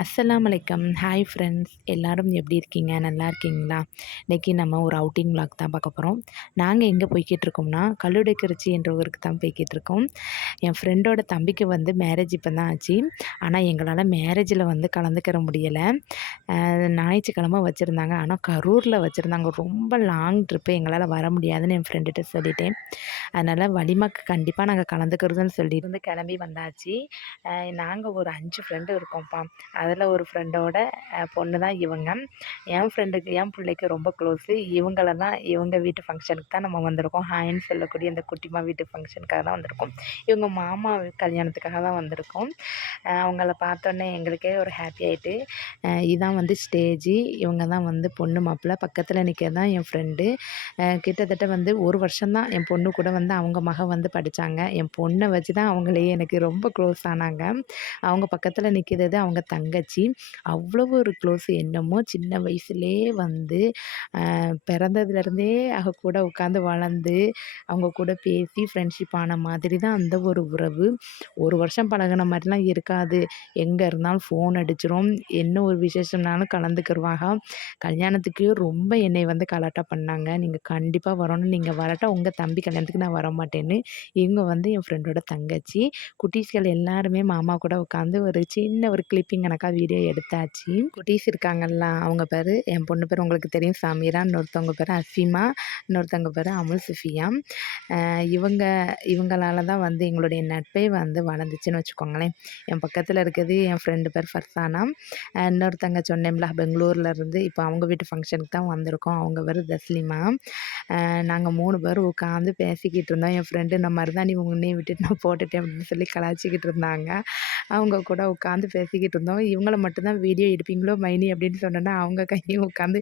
அஸ்ஸலாம் வலைக்கம் hi friends எல்லாரும் எப்படி இருக்கீங்க? நல்லா இருக்கீங்களா? இன்றைக்கி நம்ம ஒரு அவுட்டிங் vlog தான் பார்க்க போகிறோம் நாங்கள் எங்கே போய்கிட்டு இருக்கோம்னா கல்லுடைக்கரிச்சி என்ற ஊருக்கு தான் போய்கிட்டு இருக்கோம் என் ஃப்ரெண்டோட தம்பிக்கு வந்து மேரேஜ் இப்போ தான் ஆச்சு. ஆனால் எங்களால் மேரேஜில் வந்து கலந்துக்கிற முடியலை. ஞாயிற்றுக்கிழமை வச்சுருந்தாங்க. ஆனால் கரூரில் வச்சுருந்தாங்க. ரொம்ப லாங் ட்ரிப்பு எங்களால் வர முடியாதுன்னு என் ஃப்ரெண்டுகிட்ட சொல்லிட்டேன். அதனால் வலிமாக்கு கண்டிப்பாக நாங்கள் கலந்துக்கிறதுன்னு சொல்லி இருந்து கிளம்பி வந்தாச்சு. நாங்கள் ஒரு அஞ்சு ஃப்ரெண்டு இருக்கோம்ப்பா. அதில் ஒரு ஃப்ரெண்டோட பொண்ணு தான் இவங்க. என் ஃப்ரெண்டுக்கு என் பிள்ளைக்கு ரொம்ப க்ளோஸு இவங்கள தான் இவங்க வீட்டு ஃபங்க்ஷனுக்கு தான் நம்ம வந்திருக்கோம். ஹாயின்னு சொல்லக்கூடிய இந்த குட்டிமா வீட்டு ஃபங்க்ஷனுக்காக தான் வந்திருக்கோம். இவங்க மாமா கல்யாணத்துக்காக தான் வந்திருக்கோம். அவங்கள பார்த்தோன்னே எங்களுக்கே ஒரு ஹாப்பி ஆகிட்டு இதான் வந்து ஸ்டேஜி இவங்க தான் வந்து பொண்ணு மாப்பிள்ளை. பக்கத்தில் நிற்கிறது தான் என் ஃப்ரெண்டு கிட்டத்தட்ட வந்து ஒரு வருஷம்தான் என் பொண்ணு கூட வந்து அவங்க மக வந்து படித்தாங்க என் பொண்ணை வச்சு தான் அவங்களே எனக்கு ரொம்ப க்ளோஸ் ஆனாங்க. அவங்க பக்கத்தில் நிற்கிறது அவங்க தங்க தங்கச்சி. அவ்வளோ ஒரு க்ளோஸ் என்னமோ சின்ன வயசுலேயே வந்து பிறந்ததுலேருந்தே அவ கூட உட்காந்து வளர்ந்து அவங்க கூட பேசி ஃப்ரெண்ட்ஷிப் ஆன மாதிரி தான் அந்த ஒரு உறவு. ஒரு வருஷம் பழகுன மாதிரிலாம் இருக்காது. எங்கே இருந்தாலும் ஃபோன் அடிச்சிரும். என்ன ஒரு விசேஷம்னாலும் கலந்துக்கிடுவாங்க கல்யாணத்துக்கு ரொம்ப என்னை வந்து கலாட்டா பண்ணாங்க. நீங்கள் கண்டிப்பாக வரணும். நீங்கள் வரட்டா உங்கள் தம்பி கல்யாணத்துக்கு நான் வர மாட்டேன்னு இவங்க வந்து என் ஃப்ரெண்டோட தங்கச்சி. குட்டீஸ்கள் எல்லாருமே மாமா கூட உட்காந்து ஒரு சின்ன ஒரு கிளிப்பிங் அக்கா வீடியோ எடுத்தாச்சு. குட்டீஸ் இருக்காங்கல்ல அவங்க பேர் என் பொண்ணு பேர் உங்களுக்கு தெரியும். சாமீரா இன்னொருத்தவங்க பேர் அசிமா இன்னொருத்தவங்க பேர் அமுல் சுஃபியா. இவங்க இவங்களால தான் வந்து எங்களுடைய நட்பே வந்து வளர்ந்துச்சுன்னு வச்சுக்கோங்களேன். என் பக்கத்தில் இருக்கிறது என் ஃப்ரெண்டு பேர் ஃபர்சானா. இன்னொருத்தங்க சொன்னேம்ல பெங்களூரில் இருந்து இப்போ அவங்க வீட்டு ஃபங்க்ஷனுக்கு தான் வந்திருக்கோம். அவங்க பேர் தஸ்லிமா. நாங்கள் மூணு பேர் உட்காந்து பேசிக்கிட்டு இருந்தோம். என் ஃப்ரெண்டு நான் மருதாணி உன்னையை விட்டுட்டு நான் போட்டுட்டேன் அப்படின்னு சொல்லி கலாச்சிக்கிட்டு இருந்தாங்க. அவங்க கூட உட்காந்து பேசிக்கிட்டு இருந்தோம். இவங்கள மட்டும்தான் வீடியோ எடுப்பீங்களோ மைனி அப்படின்னு சொன்னோன்னா அவங்க கையை உட்காந்து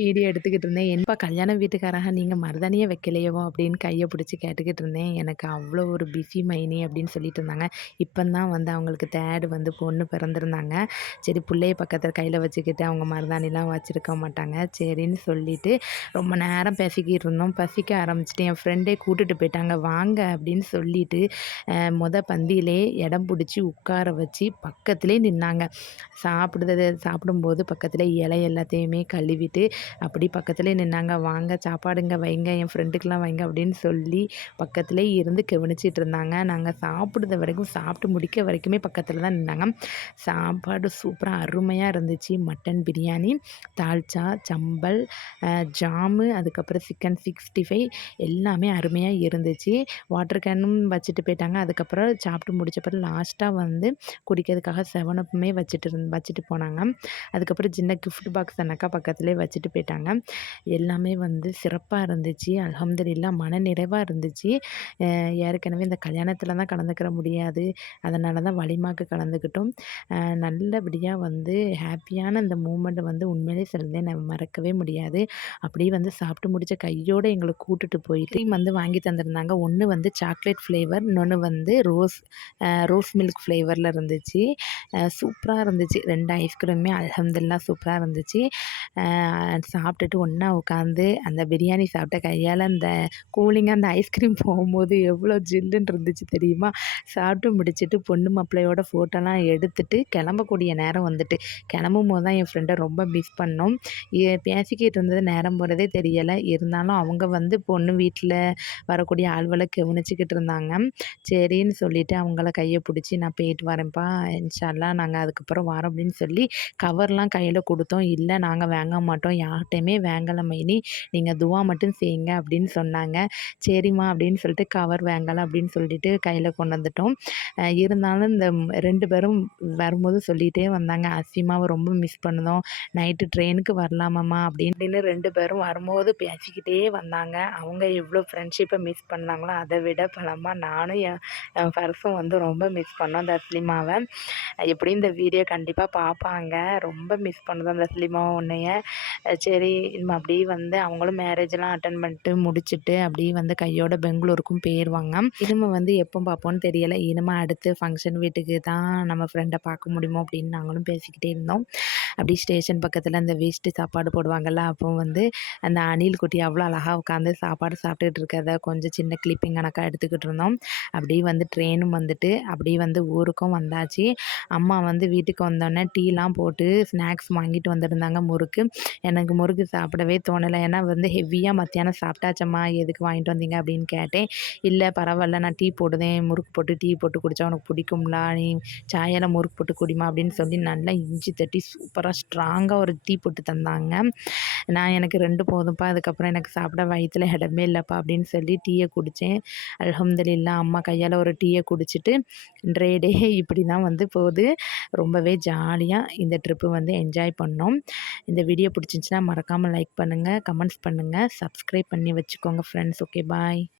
வீடியோ எடுத்துக்கிட்டு இருந்தேன். என்னப்பா கல்யாண வீட்டுக்காரங்க நீங்கள் மருதாணியே வைக்கலையோ அப்படின்னு கையை பிடிச்சி கேட்டுக்கிட்டு இருந்தேன். எனக்கு அவ்வளோ ஒரு பிஸி மைனி அப்படின்னு சொல்லிட்டு இருந்தாங்க. இப்போ தான் வந்து அவங்களுக்கு தேர்டு வந்து பொண்ணு பிறந்திருந்தாங்க. சரி பிள்ளைய பக்கத்தில் கையில் வச்சுக்கிட்டு அவங்க மருதாணிலாம் வச்சுருக்க மாட்டாங்க. சரின்னு சொல்லிட்டு ரொம்ப நேரம் பேசிக்கிட்டு இருந்தோம். பசிக்க ஆரம்பிச்சிட்டு என் ஃப்ரெண்டே கூட்டிட்டு போயிட்டாங்க. வாங்க அப்படின்னு சொல்லிட்டு மொதல் பந்தியிலே இடம் பிடிச்சி உட்கார வச்சு பக்கத்துலேயே நின்னாங்க. சாப்பிடுறது சாப்பிடும்போது பக்கத்தில் இலை எல்லாத்தையுமே கழுவிட்டு அப்படி பக்கத்தில் நின்னாங்க. வாங்க சாப்பாடுங்க வைங்க என் ஃப்ரெண்டுக்கெலாம் வைங்க அப்படின்னு சொல்லி பக்கத்தில் இருந்து கவனிச்சிட்டு இருந்தாங்க. நாங்கள் சாப்பிடுற வரைக்கும் சாப்பிட்டு முடிக்க வரைக்குமே பக்கத்தில் தான் நின்னாங்க. சாப்பாடு சூப்பராக அருமையாக இருந்துச்சு. மட்டன் பிரியாணி தால்ச்சா சம்பல் ஜாமு அதுக்கப்புறம் சிக்கன் சிக்ஸ்டி ஃபைவ் எல்லாமே அருமையாக இருந்துச்சு. வாட்டர் கேனும் வச்சுட்டு போயிட்டாங்க. அதுக்கப்புறம் சாப்பிட்டு முடிச்ச பிறகு லாஸ்ட்டாக வந்து குடிக்கிறதுக்காக செவனப்புமே வச்சுட்டு இருந்து வச்சுட்டு போனாங்க. அதுக்கப்புறம் சின்ன கிஃப்ட் பாக்ஸ் அண்ணக்கா பக்கத்துலேயே வச்சுட்டு போயிட்டாங்க. எல்லாமே வந்து சிறப்பாக இருந்துச்சு. அலமதுல்லா மன நிறைவாக இருந்துச்சு. ஏற்கனவே இந்த கல்யாணத்தில் தான் கலந்துக்கிற முடியாது. அதனால தான் வலிமாக்கு கலந்துக்கிட்டோம். நல்லபடியாக வந்து ஹாப்பியான அந்த மூமெண்ட்டை வந்து உண்மையிலே சொல்லுதேன் நான் மறக்கவே முடியாது. அப்படியே வந்து சாப்பிட்டு முடித்த கையோடு எங்களை கூட்டுட்டு போயிட்டு வந்து வாங்கி தந்திருந்தாங்க. ஒன்று வந்து சாக்லேட் ஃப்ளேவர் இன்னொன்று வந்து ரோஸ் ரோஸ் மில்க் ஃப்ளேவரில் இருந்துச்சு. சூப்பராக இருந்துச்சு. ரெண்டு ஐஸ்கிரீமே அல்ஹம்துலில்லா சூப்பராக இருந்துச்சு. சாப்பிட்டுட்டு ஒன்றா உட்காந்து அந்த பிரியாணி சாப்பிட்ட கையால் அந்த கூலிங்காக அந்த ஐஸ்கிரீம் போகும்போது எவ்வளோ ஜில்லுன்னு இருந்துச்சு தெரியுமா? சாப்பிட்டு முடிச்சுட்டு பொண்ணு மாப்பிள்ளையோட ஃபோட்டோலாம் எடுத்துட்டு கிளம்பக்கூடிய நேரம் வந்துட்டு. கிளம்பும் போது தான் என் ஃப்ரெண்டை ரொம்ப மிஸ் பண்ணோம். ஏ- பேசிக்கிட்டு இருந்தது நேரம் போகிறதே தெரியலை. இருந்தாலும் அவங்க வந்து பொண்ணு வீட்டில் வரக்கூடிய ஆள்களை கவனிச்சிக்கிட்டு இருந்தாங்க. சரின்னு சொல்லிவிட்டு அவங்கள கையை பிடிச்சி நான் போயிட்டு வரேன்ப்பா. இன்ஷால்லாம் நாங்கள் அதுக்கப்புறம் அப்புறம் வரோம் அப்படின்னு சொல்லி கவர்லாம் கையில் கொடுத்தோம். இல்லை நாங்கள் வாங்க மாட்டோம். யார்கிட்டையுமே வாங்கலை மைனி நீங்கள் துவா மட்டும் செய்யுங்க அப்படின்னு சொன்னாங்க. சரிம்மா அப்படின்னு சொல்லிட்டு கவர் வாங்கலை அப்படின்னு சொல்லிட்டு கையில் கொண்டு வந்துட்டோம். இருந்தாலும் இந்த ரெண்டு பேரும் வரும்போது சொல்லிகிட்டே வந்தாங்க. அசிமாவை ரொம்ப மிஸ் பண்ணுதோம். நைட்டு ட்ரெயினுக்கு வரலாமாம்மா அப்படின்னு ரெண்டு பேரும் வரும்போது பேசிக்கிட்டே வந்தாங்க. அவங்க எவ்வளோ ஃப்ரெண்ட்ஷிப்பை மிஸ் பண்ணாங்களோ அதை விட பலமாக நானும் என் என் பர்ஸும் வந்து ரொம்ப மிஸ் பண்ணோம் தஸ்லிமாவை எப்படியும் இந்த வீடியோ கண்டிப்பாக பார்ப்பாங்க ரொம்ப மிஸ் பண்ணுதோம் தஸ்லிமாவை உன்னைய. சரி இனிமே அப்படியே வந்து அவங்களும் மேரேஜ்லாம் அட்டன் பண்ணிட்டு முடிச்சுட்டு அப்படியே வந்து கையோட பெங்களூருக்கும் போயிடுவாங்க இனிமே வந்து எப்போ பார்ப்போம்னு தெரியலை. இனிமே அடுத்து ஃபங்க்ஷன் வீட்டுக்கு தான் நம்ம ஃப்ரெண்டை பார்க்க முடியுமோ அப்படின்னு நாங்களும் பேசிக்கிட்டே இருந்தோம். அப்படி ஸ்டேஷன் பக்கத்தில் அந்த வேஸ்ட்டு சாப்பாடு போடுவாங்கள்ல அப்போ வந்து அந்த அணில் குட்டி அவ்வளோ அழகாக உட்காந்து சாப்பாடு சாப்பிட்டுட்டு இருக்கிறத கொஞ்சம் சின்ன கிளிப்பிங் கணக்காக எடுத்துக்கிட்டு இருந்தோம். அப்படியே வந்து ட்ரெயினும் வந்துட்டு அப்படியே வந்து ஊருக்கும் வந்தாச்சு. அம்மா வந்து வீட்டுக்கு வந்தோடனே டீலாம் போட்டு ஸ்நாக்ஸ் வாங்கிட்டு வந்திருந்தாங்க முறுக்கு. எனக்கு முறுக்கு சாப்பிடவே தோணலை. ஏன்னா வந்து ஹெவியாக மத்தியானம் சாப்பிட்டாச்சம்மா எதுக்கு வாங்கிட்டு வந்தீங்க அப்படின்னு கேட்டேன். இல்லை பரவாயில்ல நான் டீ போடுதேன் முறுக்கு போட்டு டீ போட்டு குடித்தா உனக்கு பிடிக்கும்லா? நீ சாயெல்லாம் முறுக்கு போட்டு குடிமா அப்படின்னு சொல்லி நல்லா இஞ்சி தட்டி சூப்பராக ஸ்ட்ராங்காக ஒரு டீ போட்டு தந்தாங்க. நான் எனக்கு ரெண்டு போதும்ப்பா அதுக்கப்புறம் எனக்கு சாப்பிட வயிற்றில் இடமே இல்லைப்பா அப்படின்னு சொல்லி டீயை குடித்தேன் அலமதுல்லா அம்மா கையால் ஒரு டீயை குடிச்சிட்டு இன்றைய டே இப்படி தான் வந்து போகுது. ரொம்ப ரொம்பவே ஜாலியாக இந்த ட்ரிப்பு வந்து என்ஜாய் பண்ணோம். இந்த வீடியோ பிடிச்சிருந்துச்சின்னா மறக்காமல் லைக் பண்ணுங்கள் கமெண்ட்ஸ் பண்ணுங்கள் சப்ஸ்கிரைப் பண்ணி வச்சுக்கோங்க ஃப்ரெண்ட்ஸ் ஓகே பாய்